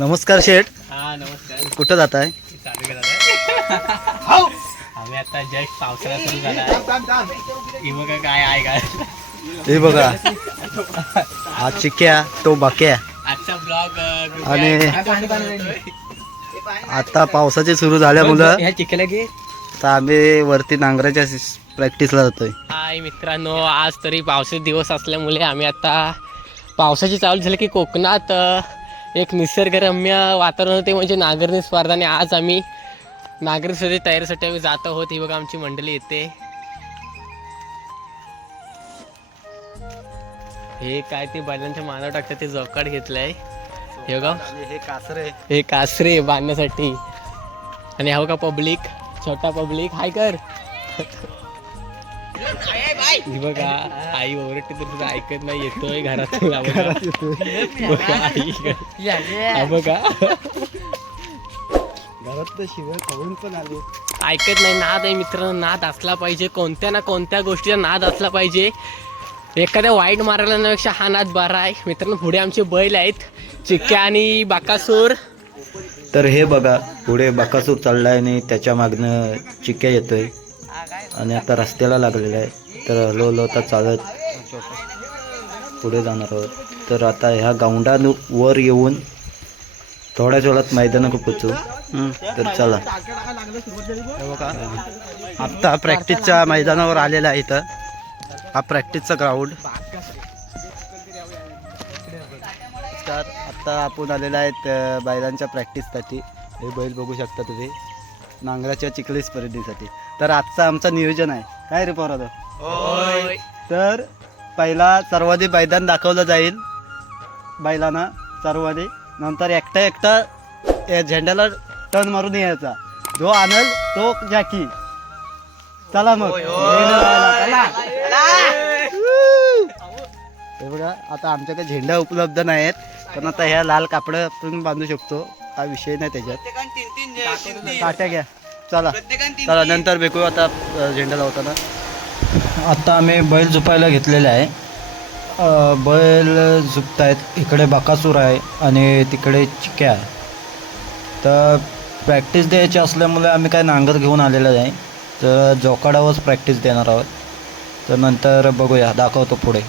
नमस्कार शेठ. हा नमस्कार. कुठं जात आहे केला आम्ही आता जस्ट पावसाळा सुरू झाला आहे. ही बघा काय आहे काय हे बघा. हा चिक्या तो बाक्या. आजचा ब्लॉग आणि आता पावसाचे सुरू झाल्यामुळं ह्या चिखला घे. आता आम्ही वरती नांगराच्या प्रॅक्टिसला जातोय. हाय मित्रांनो आज तरी पावसाचे दिवस असल्यामुळे आम्ही आता पावसाची चालू झाली की कोकणात एक निसर्गरम्य वातावरण होते म्हणजे नांगरणी स्पर्धा आणि आज आम्ही नांगरणी स्पर्धेच्या तयारीसाठी आम्ही जात आहोत. ही बघा आमची मंडळी येते. हे काय ते बैलांच्या मानावर टाकतात ते जॉकाड घेतलंय. हे बघा. हे कासरे. हे कासरे बांधण्यासाठी. आणि हा बघा पब्लिक छोटा पब्लिक. हाय कर. बघा आई ओरडते तर तुझं ऐकत नाही येतोय घरातून हा बघा. बघा, आई बघा. घरात तर शिवाय खाऊन पण आले. ऐकत नाही नाद आहे मित्रांनो नाद असला पाहिजे. कोणत्या ना कोणत्या गोष्टीचा नाद असला पाहिजे. एखाद्या वाईट मारल्यापेक्षा हा नाद बरा आहे. मित्रांनो पुढे आमचे बैल आहेत चिक्क्या आणि बाकासूर. तर हे बघा पुढे बकासूर चाललाय आणि त्याच्या मागनं चिक्या येतोय. आणि आता रस्त्याला लागलेला आहे. तर आता चालत पुढे जाणार आहोत. तर आता ह्या गावंडान वर येऊन थोड्याच वेळात मैदानात पोचू तर चला. आत्ता प्रॅक्टिसच्या मैदानावर आलेला आहे इथं. हा प्रॅक्टिसचा ग्राउंड तर आत्ता आपण आलेला आहेत बैलांच्या प्रॅक्टिससाठी हे बैल बघू शकता तुम्ही. नांगराच्या चिखली स्पर्धेसाठी तर आजचं आमचं नियोजन आहे. काय रे पोरादा तर पहिला सर्वाधिक मैदान दाखवलं जाईल. बैलांना सर्वाधिक. नंतर एकटा एकटा या झेंड्याला टर्न मारून यायचा. जो आणल तो जॅकी. चला मग. हे बघा आता आमच्याकडे झेंडा उपलब्ध नाही आहेत पण आता ह्या लाल कापड आपण बांधू शकतो. हा विषय नाही त्याच्यात. काट्या घ्या. चला. चला नंतर भेटू आता झेंडा लावताना. आता आम्ही बैल झुपायला घेतलेले आहे. बैल झुपतायत. इकडे बकासूर आहे आणि तिकडे चिक्या आहे. तर प्रॅक्टिस द्यायची असल्यामुळे आम्ही काय नांगर घेऊन आलेलं नाही. तर जोकाडावरच प्रॅक्टिस देणार आहोत. तर नंतर बघूया. दाखवतो पुढे.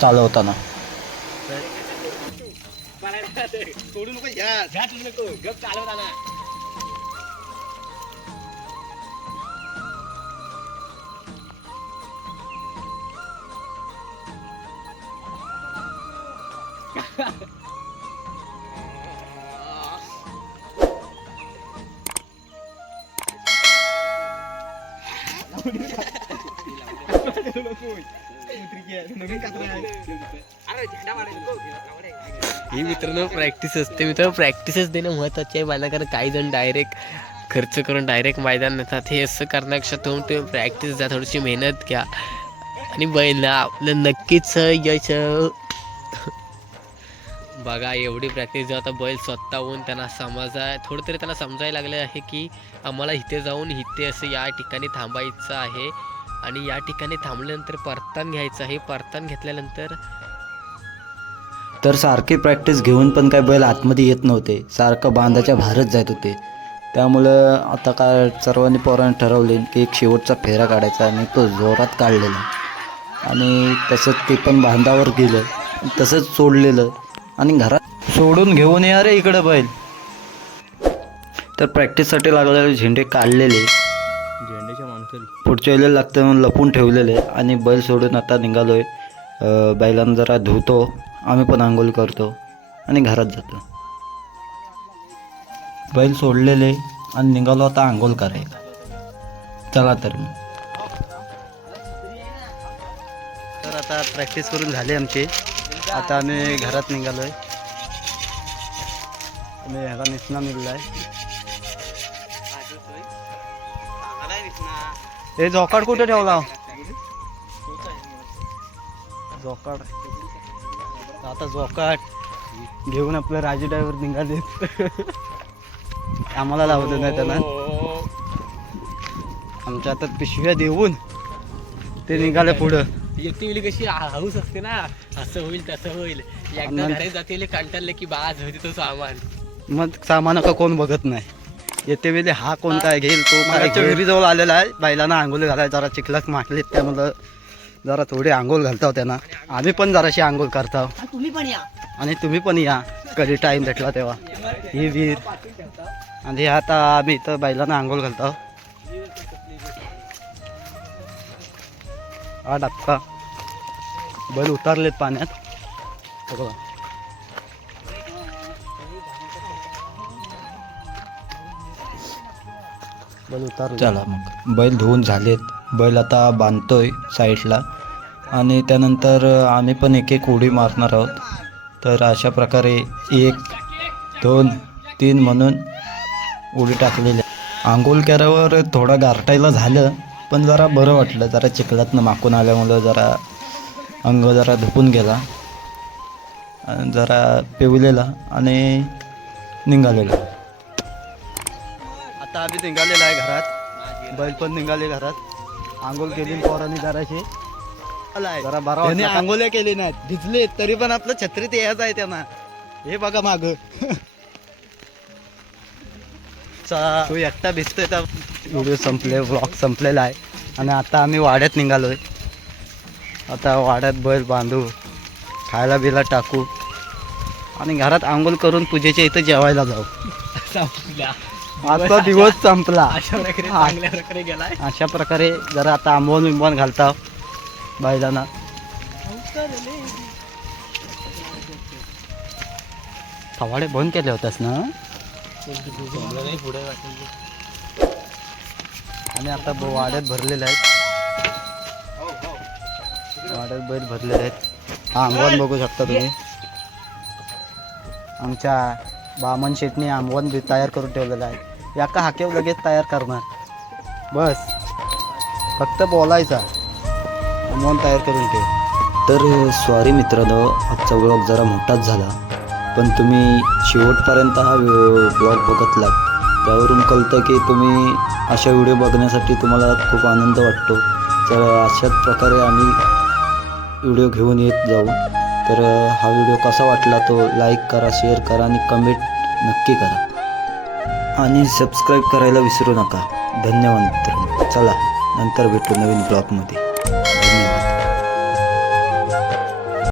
चालवताना. ही मित्रांनो प्रॅक्टिस असते. मित्र प्रॅक्टिसच देणं महत्त्वाचे आहे. मला कारण काही जण डायरेक्ट खर्च करून डायरेक्ट मैदान नेतात. हे असं करण्यापेक्षा तुम्ही तुम्ही प्रॅक्टिस द्या थोडीशी मेहनत घ्या. आणि बैल आपलं नक्कीच यश बघा एवढी प्रॅक्टिस जेव्हा आता बैल स्वतःहून त्यांना समजाय थोडं तरी त्यांना समजायला लागले आहे की आम्हाला इथे जाऊन इथे असं या ठिकाणी थांबायचं आहे आणि या ठिकाणी थांबल्यानंतर परतान घ्यायचं आहे. परतान घेतल्यानंतर तर सारखी प्रॅक्टिस घेऊन पण काय बैल आतमध्ये येत नव्हते. सारखं बांधाच्या भारत जात होते. त्यामुळं आता काय सर्वांनी पोरांनी ठरवले की एक शेवटचा फेरा काढायचा आणि तो जोरात काढलेला. आणि तसंच ते पण बांधावर गेलं. तसंच सोडलेलं. आणि घरात सोडून घेऊन या रे इकडं बैल. तर प्रॅक्टिससाठी लागलेले झेंडे काढलेले. झेंड्याच्या माणसाली. पुढच्या वेळेला लागतं म्हणून लपून ठेवलेले आणि बैल सोडून आता निघालोय. अं, बैलांना जरा धुतो आम्ही पण आंघोळ करतो आणि घरात जातो. बैल सोडलेले आणि निघालो आता आंघोळ करायला. चला तर मग. तर आता प्रॅक्टिस करून झाली आमची. आता आम्ही घरात निघालोय. आणि ह्याला निसना आहे हे झोकाड कुठे ठेवला? झोकाड. आता झोकाड. घेऊन आपलं राजू ड्रायव्हर निघाले. आम्हाला लावत नाही त्यांना आमच्या हातात पिशव्या देऊन ते निघाले पुढं. येते वेळी कशी? हाऊस असते ना. असं होईल तसं होईल. एकदा घरी जातील कंटाळले की बाज होती तो सामान. मग सामान का कोण बघत नाही? येते वेळी हा कोण काय घेईल तो माझ्या विहिरीजवळ आलेला आहे. बैलांना आंघोळ घालाय जरा चिखलात माखलीत त्यामुळं जरा थोडी आंघोळ घालताव त्यांना. आम्ही पण जराशी आंघोळ करताव तुम्ही पण या. आणि तुम्ही पण या कधी टाईम भेटला तेव्हा. ही विहीर आणि आता आम्ही इथं बैलांना आंघोळ घालतो हा डबका बैल उतारलेत पाण्यात. बघा. बैल उतार चला मग. बैल धुवून झालेत. बैल आता बांधतोय साईडला. आणि त्यानंतर आम्ही पण एक एक उडी मारणार आहोत. तर अशा प्रकारे एक दोन तीन म्हणून उडी टाकलेली आंघोळ केल्यावर थोडा गारटायला झालं. पण जरा बरं वाटलं जरा चिखलातनं माकून आल्यामुळं जरा अंग जरा धुपून गेला. आणि जरा पिवलेला आणि निघालेला. आता आम्ही निघालेला आहे घरात. बैल पण निघाले घरात. आंघोळ केली पोरांनी जराशी. जरा बरा. आंघोळ्या केली नाहीत. भिजले तरी पण आपलं छत्रीत यायचं आहे त्यांना. हे बघा माग. तू एकटा भिजतोय व्हिडिओ संपले व्लॉग संपलेला आहे. आणि आता आम्ही वाड्यात निघालोय. आता वाड्यात बैल बांधू खायला बिला टाकू. आणि घरात आंघोळ करून पूजेच्या इथं जेवायला जाऊ. आजचा दिवस संपला. अशा प्रकारे चांगल्या प्रकारे गेलाय. अशा प्रकारे जरा आता आंबवून बिंबवून घालता बैलांना. फवाडे बंद केले होतास ना? आणि आता वाड्यात भरलेले आहेत. वाड्यात बैल भरलेले आहेत. हा आंबवण बघू शकता तुम्ही. आमच्या बामन शेटने आंबवण तयार करून ठेवलेलं आहे. याका हाकेव लगेच तयार करणार? बस. फक्त बोलायचा. आंबवण तयार करून ठेव. तर सॉरी मित्रांनो आजचा ब्लॉग जरा मोठाच झाला. पण तुम्ही शेवटपर्यंत हा ब्लॉग बघतलात. त्यावरून कळतं की तुम्ही अशा व्हिडिओ बघण्यासाठी तुम्हाला खूप आनंद वाटतो. तर अशाच प्रकारे आम्ही व्हिडिओ घेऊन येत जाऊ. तर हा व्हिडिओ कसा वाटला तो लाईक करा शेअर करा आणि कमेंट नक्की करा. आणि सबस्क्राईब करायला विसरू नका. धन्यवाद मित्रांनो. चला नंतर भेटू नवीन ब्लॉगमध्ये.